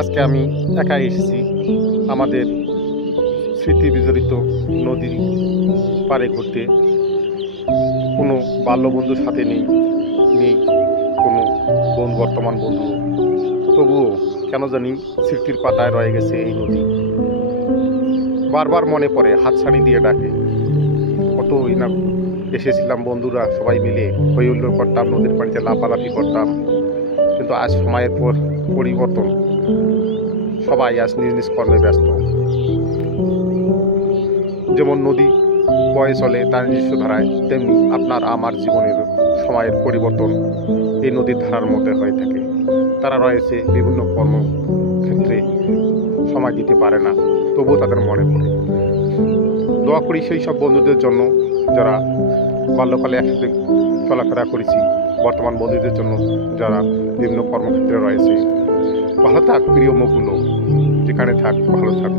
আজকে আমি একাই এসেছি আমাদের স্মৃতি বিজড়িত নদীর পাড়ে ঘুরতে। কোনো বাল্যবন্ধুর সাথে নেই কোনো বর্তমান বন্ধু, তবুও কেন জানি স্মৃতির পাতায় রয়ে গেছে এই নদী। বারবার মনে পড়ে, হাতছানি দিয়ে ডাকে। কতই না এসেছিলাম বন্ধুরা সবাই মিলে, হই হুল্লোড় করতাম, নদীর পানিতে লাফালাফি করতাম। কিন্তু আজ সময়ের পর পরিবর্তন, সবাই আজ নিজ নিজ কর্মে ব্যস্ত। যেমন নদী বয়ে চলে তার নিজস্ব ধারায়, তেমনি আপনার আমার জীবনের সময়ের পরিবর্তন এই নদীর ধারার মধ্যে হয়ে থাকে। তারা রয়েছে বিভিন্ন কর্মক্ষেত্রে, সময় দিতে পারে না, তবুও তাদের মনে পড়ে। দোয়া করি সেই সব বন্ধুদের জন্য যারা বাল্যকালে একসাথে চলাফেরা করেছি, বর্তমান বন্ধুদের জন্য যারা বিভিন্ন কর্মক্ষেত্রে রয়েছে। ভালো থাক প্রিয় মুখগুলো, যেখানে থাক ভালো থাক।